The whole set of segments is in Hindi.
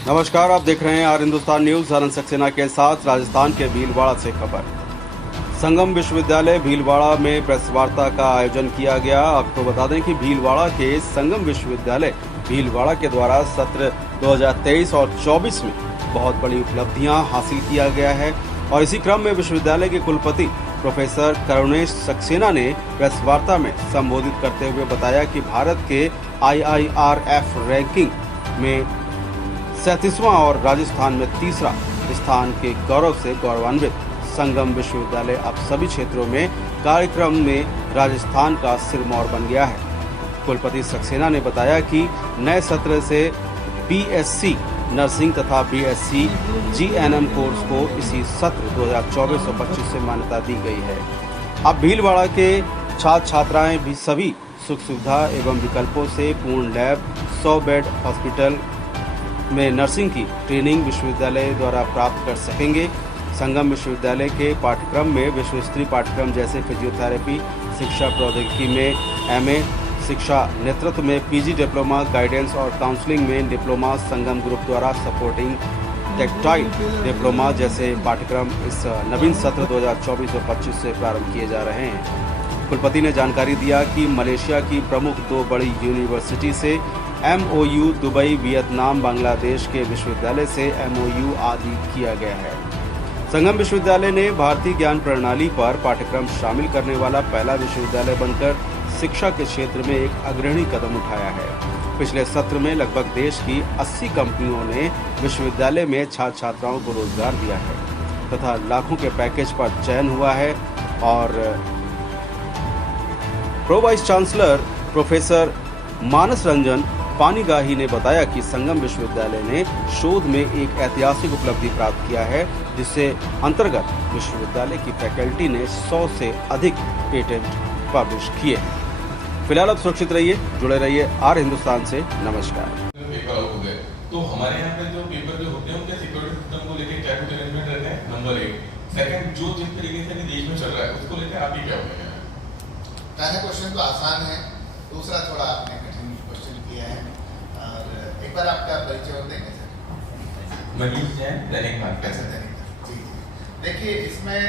नमस्कार, आप देख रहे हैं आर हिंदुस्तान न्यूज। आनंद सक्सेना के साथ राजस्थान के भीलवाड़ा से खबर। संगम विश्वविद्यालय भीलवाड़ा में प्रेस वार्ता का आयोजन किया गया। आपको बता दें कि भीलवाड़ा के संगम विश्वविद्यालय भीलवाड़ा के द्वारा सत्र 2023 और 24 में बहुत बड़ी उपलब्धियां हासिल किया गया है और इसी क्रम में विश्वविद्यालय के कुलपति प्रोफेसर करुणेश सक्सेना ने प्रेस वार्ता में संबोधित करते हुए बताया कि भारत के IIRF रैंकिंग में 37वां और राजस्थान में 3रा स्थान के गौरव से गौरवान्वित संगम विश्वविद्यालय अब सभी क्षेत्रों में कार्यक्रम में राजस्थान का सिरमौर बन गया है। कुलपति सक्सेना ने बताया कि नए सत्र से BSc नर्सिंग तथा BSc GNM कोर्स को इसी सत्र 2024 और 25 से मान्यता दी गई है। अब भीलवाड़ा के छात्र छात्राएं भी सभी सुख सुविधा एवं विकल्पों से पूर्ण लैब 100 बेड हॉस्पिटल में नर्सिंग की ट्रेनिंग विश्वविद्यालय द्वारा प्राप्त कर सकेंगे। संगम विश्वविद्यालय के पाठ्यक्रम में विश्व स्तरीय पाठ्यक्रम जैसे फिजियोथेरेपी, शिक्षा प्रौद्योगिकी में MA, शिक्षा नेतृत्व में PG डिप्लोमा, गाइडेंस और काउंसलिंग में डिप्लोमा, संगम ग्रुप द्वारा सपोर्टिंग टेक्टाइल डिप्लोमा जैसे पाठ्यक्रम इस नवीन सत्र 2024 और 25 से प्रारंभ किए जा रहे हैं। कुलपति ने जानकारी दिया कि मलेशिया की प्रमुख 2 बड़ी यूनिवर्सिटी से MOU, दुबई, वियतनाम, बांग्लादेश के विश्वविद्यालय से MOU आदि किया गया है। संगम विश्वविद्यालय ने भारतीय ज्ञान प्रणाली पर पाठ्यक्रम शामिल करने वाला पहला विश्वविद्यालय बनकर शिक्षा के क्षेत्र में एक अग्रणी कदम उठाया है। पिछले सत्र में लगभग देश की 80 कंपनियों ने विश्वविद्यालय में छात्र छात्राओं को रोजगार दिया है तथा लाखों के पैकेज पर चयन हुआ है। और प्रो वाइस चांसलर प्रोफेसर मानस रंजन पानीगाही ने बताया कि संगम विश्वविद्यालय ने शोध में एक ऐतिहासिक उपलब्धि प्राप्त किया है, जिससे अंतर्गत विश्वविद्यालय की फैकल्टी ने 100 से अधिक पेटेंट पब्लिश किए हैं। फिलहाल अब सुरक्षित रहिए, जुड़े रहिए आर हिंदुस्तान से। नमस्कार। पेपर आउट हो गए तो हमारे यहाँ पे जो पेपर जो होते हैं उनके सिक्योरिटी सिस्टम को लेकर क्या कुछ अरेंजमेंट रहते हैं, नंबर 1। सेकंड, जो जिस तरीके से देश में चल रहा है उसको लेकर आप ही क्या होंगे? पहला क्वेश्चन तो आसान है, दूसरा थोड़ा आपने कठिन क्वेश्चन किया है। और एक बार आपका परिचय और देंगे सर? मनीष जैन, दैनिक भास्कर। जी। देखिए, इसमें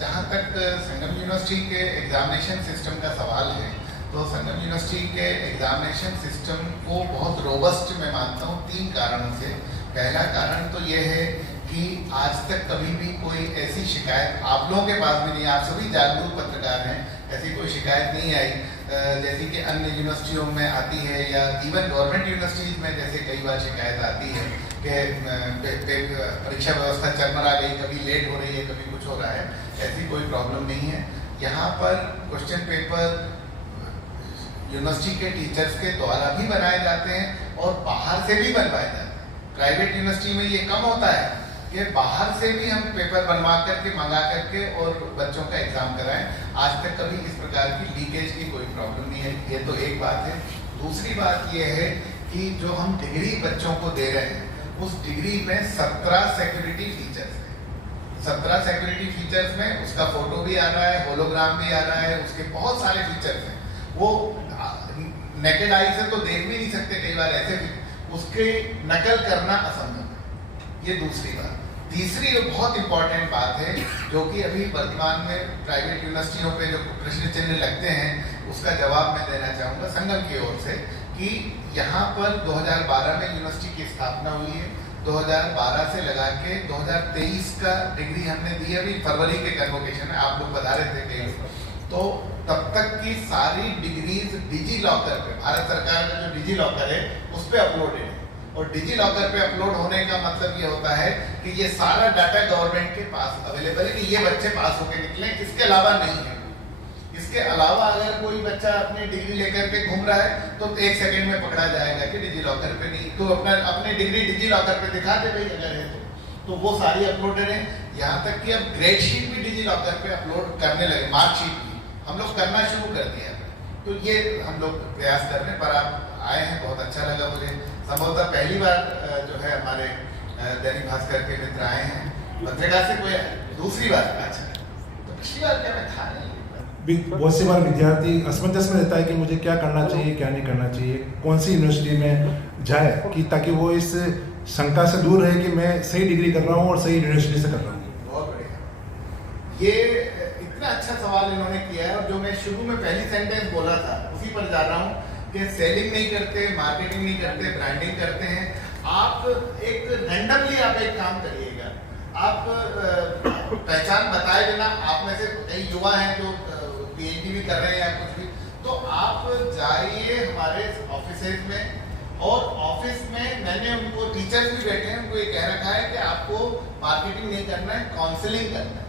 जहाँ तक संगम यूनिवर्सिटी के एग्जामिनेशन सिस्टम का सवाल है तो संगम यूनिवर्सिटी के एग्जामिनेशन सिस्टम को बहुत रोबस्ट मैं मानता हूँ 3 कारणों से। पहला कारण तो ये है कि आज तक कभी भी कोई ऐसी शिकायत आप लोगों के पास भी नहीं, आप सभी जागरूक पत्रकार हैं, ऐसी कोई शिकायत नहीं आई जैसी कि अन्य यूनिवर्सिटियों में आती है या इवन गवर्नमेंट यूनिवर्सिटीज में जैसे कई बार शिकायत आती है कि परीक्षा व्यवस्था चरमरा गई, कभी लेट हो रही है, कभी कुछ हो रहा है। ऐसी कोई प्रॉब्लम नहीं है। यहाँ पर क्वेश्चन पेपर यूनिवर्सिटी के टीचर्स के द्वारा भी बनाए जाते हैं और बाहर से भी बनवाए जाते हैं। प्राइवेट यूनिवर्सिटी में ये कम होता है कि बाहर से भी हम पेपर बनवा करके मंगा करके और बच्चों का एग्जाम कराएं। आज तक कभी इस प्रकार की लीकेज की कोई प्रॉब्लम नहीं है। ये तो एक बात है। दूसरी बात ये है कि जो हम डिग्री बच्चों को दे रहे हैं उस डिग्री में 17 सिक्योरिटी फीचर्स हैं। 17 सिक्योरिटी फीचर्स में उसका फोटो भी आ रहा है, होलोग्राम भी आ रहा है, उसके बहुत सारे फीचर्स हैं। वो नेकेड आई से तो देख भी नहीं सकते, कई बार ऐसे भी उसके नकल करना असंभव है। ये दूसरी बात। तीसरी जो बहुत इंपॉर्टेंट बात है जो कि अभी वर्तमान में प्राइवेट यूनिवर्सिटियों पे जो प्रश्न चिन्ह लगते हैं उसका जवाब मैं देना चाहूँगा संगम की ओर से कि यहाँ पर 2012 में यूनिवर्सिटी की स्थापना हुई है। 2012 से लगा के 2023 का डिग्री हमने दी। अभी फरवरी के कन्वोकेशन में आप लोग बता रहे थे कई लोग, तो तब तक की सारी डिग्रीज डिजी लॉकर पे, भारत सरकार का जो डिजी लॉकर है उस पर अपलोडेड है। और डिजी लॉकर पे अपलोड होने का मतलब ये होता है कि ये सारा डाटा गवर्नमेंट के पास अवेलेबल है कि ये बच्चे पास होके निकले, इसके अलावा नहीं है। इसके अलावा अगर कोई बच्चा अपनी डिग्री लेकर के घूम रहा है तो 1 सेकंड में पकड़ा जाएगा कि डिजी लॉकर पे नहीं, तो अपनी डिग्री डिजी लॉकर पे दिखा दे भाई अगर है तो वो सारी अपलोडेड है। यहाँ तक कि अब ग्रेड शीट भी डिजी लॉकर पे अपलोड करने लगे, मार्कशीट भी हम लोग करना शुरू कर दिया। तो ये हम लोग प्रयास कर रहे हैं। पर आप आए हैं, बहुत अच्छा लगा मुझे। संभवतः पहली बार जो है हमारे दैनिक भास्कर के मित्र आए हैं, पत्रिका से कोई दूसरी बार। अच्छा, तो पिछली बार क्या मैं था नहीं? बहुत से बार विद्यार्थी असमंजस में रहता है कि मुझे क्या करना चाहिए, क्या नहीं करना चाहिए, कौन सी यूनिवर्सिटी में जाए, कि ताकि वो इस शंका से दूर रहे कि मैं सही डिग्री कर रहा हूँ और सही यूनिवर्सिटी से कर रहा हूँ। बहुत बढ़िया, ये इतना अच्छा सवाल इन्होंने किया है। और जो मैं शुरू में पहली सेंटेंस बोला था उसी पर जा रहा हूँ कि सेलिंग नहीं करते, मार्केटिंग नहीं करते, ब्रांडिंग करते हैं। आप एक रैंडमली आप एक काम करिएगा, आप पहचान बताए बिना, आप में से कई युवा हैं जो पीएचडी भी कर रहे हैं या कुछ भी, तो आप जाइए हमारे ऑफिसेज में, और ऑफिस में मैंने उनको, टीचर्स भी बैठे हैं, उनको ये कह रखा है कि आपको मार्केटिंग नहीं करना है, काउंसलिंग करना है।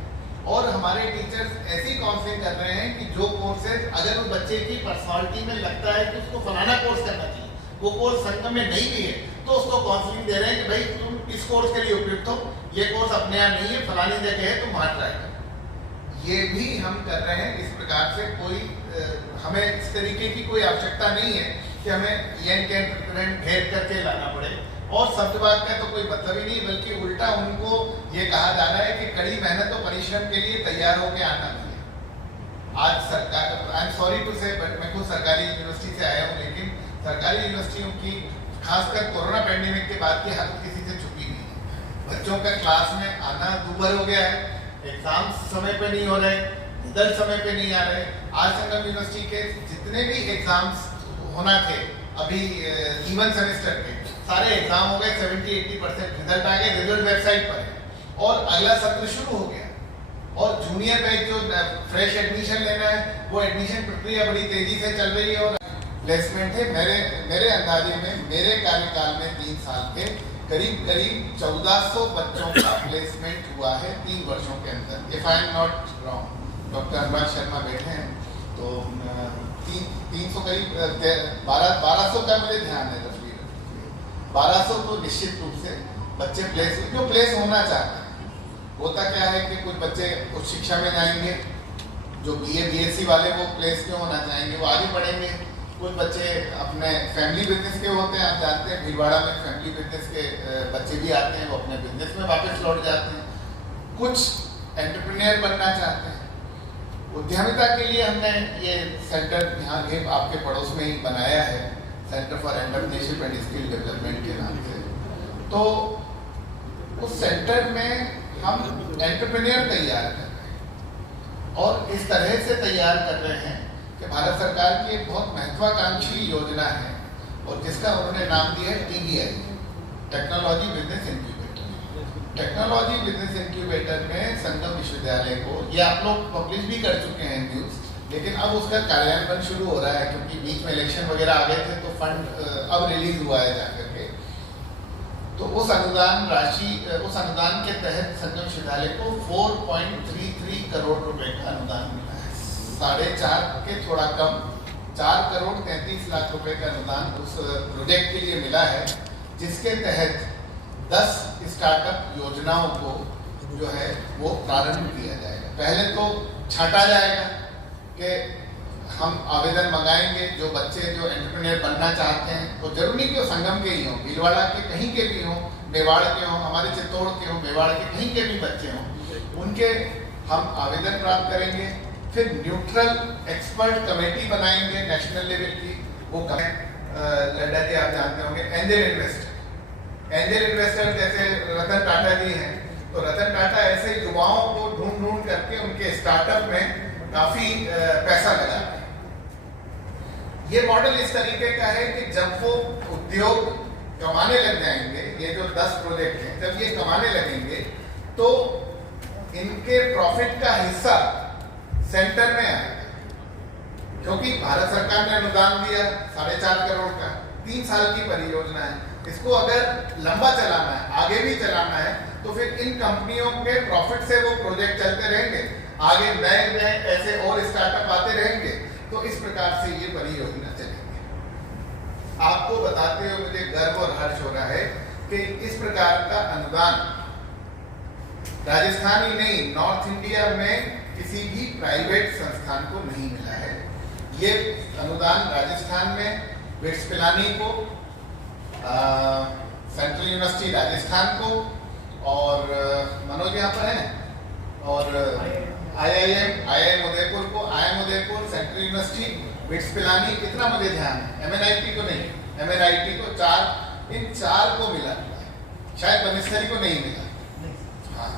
और हमारे टीचर्स ऐसी काउंसलिंग कर रहे हैं कि जो कोर्सेज अगर उस बच्चे की पर्सनालिटी में लगता है कि उसको फलाना कोर्स करना चाहिए, वो कोर्स संगम में नहीं भी है, तो उसको काउंसलिंग दे रहे हैं कि भाई तुम इस कोर्स के लिए उपयुक्त हो, ये कोर्स अपने यहाँ नहीं है, फलानी जगह है, तुम वहाँ ट्राई करो। ये भी हम कर रहे हैं। इस प्रकार से कोई हमें इस तरीके की कोई आवश्यकता नहीं है कि हमें यंग घेर करके लाना पड़े, और शब्दवाद का तो कोई मतलब ही नहीं, बल्कि उल्टा उनको ये कहा जा रहा है कि कड़ी मेहनत और परिश्रम के लिए तैयार होकर आना चाहिए। आज सरकार, आई एम सॉरी टू से, बट मैं खुद सरकारी यूनिवर्सिटी से आया हूँ, लेकिन सरकारी यूनिवर्सिटियों की खासकर कोरोना पैंडेमिक के बाद की हालत किसी से छुपी नहीं है। बच्चों का क्लास में आना दूभर हो गया है, एग्जाम समय पे नहीं हो रहे, रिजल्ट समय पे नहीं आ रहे। आज संगम यूनिवर्सिटी के जितने भी एग्जाम्स होना थे अभी इवन सेमेस्टर के, सारे एग्जाम हो गए, 70-80% रिजल्ट आ गए, रिजल्ट वेबसाइट पर है, और अगला सत्र शुरू हो गया। और जूनियर बैच जो फ्रेश एडमिशन लेना है, वो एडमिशन प्रक्रिया बड़ी तेजी से चल रही है, और प्लेसमेंट है। मेरे अंदाजे में, मेरे कार्यकाल में 3 साल के करीब 1400 बच्चों का प्लेसमेंट हुआ है 3 वर्षों के अंदर, if I am not wrong. Doctor Anurag Sharma बैठे हैं, तो 300 करीब 1200 का मुझे ध्यान है, 1200 तो निश्चित रूप से बच्चे प्लेस होना चाहते हैं। होता क्या है कि कुछ बच्चे उच्च शिक्षा में जाएंगे, जो BA BSc वाले वो प्लेस क्यों होना चाहेंगे, वो आगे पढ़ेंगे। कुछ बच्चे अपने फैमिली बिजनेस के होते हैं, आप जानते हैं भीलवाड़ा में फैमिली बिजनेस के बच्चे भी आते हैं, वो अपने बिजनेस में वापस लौट जाते हैं। कुछ एंटरप्रेन्योर बनना चाहते हैं। उद्यमिता के लिए हमने ये सेंटर यहाँ के आपके पड़ोस में ही बनाया है, centre for entrepreneurship and skill development के नाम से। तो उस सेंटर में हम एंटरप्रेन्योर तैयार कर रहे हैं, और इस तरह से तैयार कर रहे हैं कि भारत सरकार की एक बहुत महत्वाकांक्षी योजना है, और जिसका उन्होंने नाम दिया है TBI, technology business incubator. Technology business incubator में संगम विश्वविद्यालय को, ये आप लोग पब्लिश भी कर चुके हैं न्यूज़, लेकिन अब उसका कार्यान्वयन शुरू हो रहा है, क्योंकि बीच में इलेक्शन वगैरह आ गए थे, तो फंड अब रिलीज हुआ है जाकर के। तो उस अनुदान राशि, उस अनुदान के तहत संगम विश्वविद्यालय को 4.33 करोड़ रुपए का अनुदान मिला है। 4.5 के थोड़ा कम, 4 करोड़ 33 लाख रुपए का अनुदान उस प्रोजेक्ट के लिए मिला है, जिसके तहत 10 स्टार्टअप योजनाओं को जो है वो प्रारंभ किया जाएगा। पहले तो छांटा जाएगा कि हम आवेदन मंगाएंगे, जो बच्चे जो एंटरप्रेन्योर बनना चाहते हैं, तो जरूरी नहीं कि वो संगम के ही हों, भीलवाड़ा के कहीं के भी हों, मेवाड़ के हों, हमारे चित्तौड़ के हों, मेवाड़ के कहीं के भी बच्चे हों, उनके हम आवेदन प्राप्त करेंगे। फिर न्यूट्रल एक्सपर्ट कमेटी बनाएंगे नेशनल लेवल की। वो लड्डा जी आप जानते होंगे, एंजल इन्वेस्टर जैसे रतन टाटा जी हैं, तो रतन टाटा ऐसे युवाओं को ढूंढ करके उनके स्टार्टअप में काफी पैसा लगाते हैं। ये मॉडल इस तरीके का है कि जब वो उद्योग कमाने लग जाएंगे, ये जो 10 प्रोजेक्ट हैं, जब ये कमाने लगेंगे, तो इनके प्रॉफिट का हिस्सा सेंटर में आएगा, क्योंकि भारत सरकार ने अनुदान दिया 4.5 करोड़ का, 3 साल की परियोजना है। इसको अगर लंबा चलाना है, आगे भी चलाना है, तो फिर इन कंपनियों के प्रॉफिट से वो प्रोजेक्ट चलते रहेंगे, आगे नए ऐसे और स्टार्टअप आते रहेंगे। तो इस प्रकार से ये परियोजना चलेगी। आपको बताते हुए मुझे गर्व और हर्ष हो रहा है कि इस प्रकार का अनुदान राजस्थान ही नहीं, नॉर्थ इंडिया में किसी भी प्राइवेट संस्थान को नहीं मिला है। ये अनुदान राजस्थान में बिट्स पिलानी को, सेंट्रल यूनिवर्सिटी राजस्थान को, और मनोज यहाँ पर हैं, और IIM उदयपुर को, IIM Udaipur, central university, bits Pilani, इतना मुझे ध्यान है। MNIT को नहीं, MNIT को 4, इन 4 को मिला, शायद बनिस्टरी को नहीं मिला। हाँ,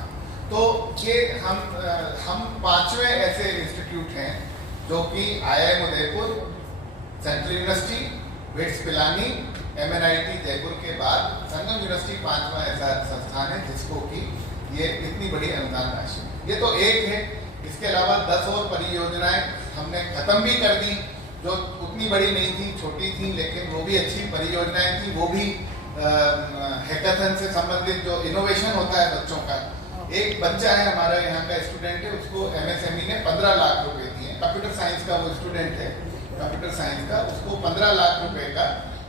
तो ये हम 5वें ऐसे इंस्टीट्यूट हैं जो कि IIM Udaipur, central university, bits Pilani, MNIT Jaipur के बाद संगम यूनिवर्सिटी 5वां ऐसा संस्थान है जिसको कि ये इतनी बड़ी अनुदान राशि। ये तो एक है, इसके अलावा 10 और परियोजनाएं हमने खत्म भी कर दी जो उतनी बड़ी नहीं थी, छोटी थी, लेकिन वो भी अच्छी परियोजनाएं थी। वो भी हैकाथन से संबंधित जो इनोवेशन होता है बच्चों का। एक बच्चा है हमारा यहाँ का स्टूडेंट है, उसको MSME ने 15 लाख रुपए दिए। कंप्यूटर साइंस का वो स्टूडेंट है, कंप्यूटर साइंस का, उसको 15 लाख रुपए का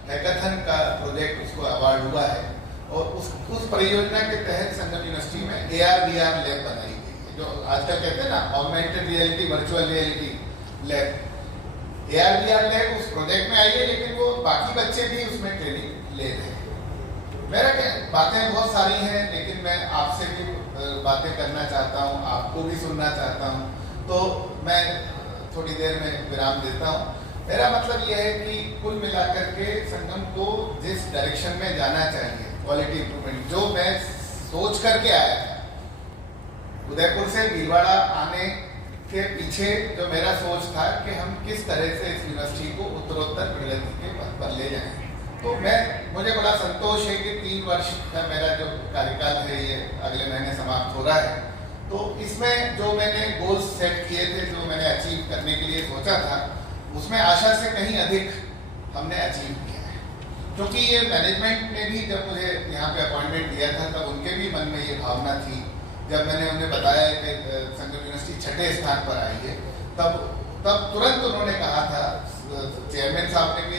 हैकाथन का प्रोजेक्ट उसको अवार्ड हुआ है। और उस परियोजना के तहत संगम यूनिवर्सिटी में AR/VR लैब बनाई गई है, जो आजकल कहते हैं ना augmented reality, virtual reality lab. AR/VR lab उस प्रोजेक्ट में आई है, लेकिन वो बाकी बच्चे भी उसमें ट्रेनिंग ले रहे हैं। मेरा क्या, बातें बहुत सारी हैं, लेकिन मैं आपसे भी बातें करना चाहता हूँ, आपको भी सुनना चाहता हूँ, तो मैं थोड़ी देर में विराम देता हूँ। मेरा मतलब यह है कि कुल मिलाकर के संगम को जिस डायरेक्शन में जाना चाहिए, क्वालिटी इंप्रूवमेंट, जो मैं सोच करके आया था, उदयपुर से भीलवाड़ा आने के पीछे जो मेरा सोच था कि हम किस तरह से इस यूनिवर्सिटी को उत्तरोत्तर प्रगति के पथ पर ले जाएं, तो मुझे बड़ा संतोष है कि 3 वर्ष का मेरा जो कार्यकाल है ये अगले महीने समाप्त हो रहा है। तो इसमें जो मैंने गोल्स सेट किए थे, जो मैंने अचीव करने के लिए सोचा था, उसमें आशा से कहीं अधिक हमने अचीव किया है। क्योंकि ये मैनेजमेंट ने भी जब मुझे यहाँ पे अपॉइंटमेंट दिया था, तब उनके भी मन में ये भावना थी। जब मैंने उन्हें बताया कि संगम यूनिवर्सिटी 6ठे स्थान पर आई है, तब तुरंत उन्होंने कहा था, चेयरमैन साहब ने भी,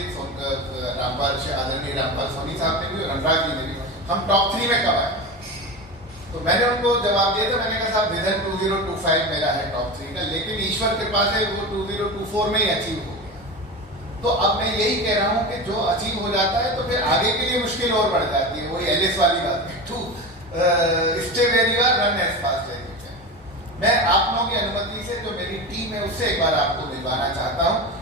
आदरणीय रामपाल सोनी साहब ने भी और अनुराग जी ने भी, हम टॉप 3 में कब आए। तो मैंने उनको जवाब दिया था, मैंने कहा साहब विजन 2025 मेरा है टॉप 3 का, लेकिन ईश्वर कृपा से वो 2024 में ही अचीव हो गया। तो अब मैं यही कह रहा हूँ कि जो अचीव हो जाता है तो फिर आगे के लिए मुश्किल और बढ़ जाती है। वही एलिस वाली बात, stay where you are, run as fast as you can. मैं आप लोगों की अनुमति से जो मेरी टीम है उससे एक बार आपको मिलवाना चाहता हूँ।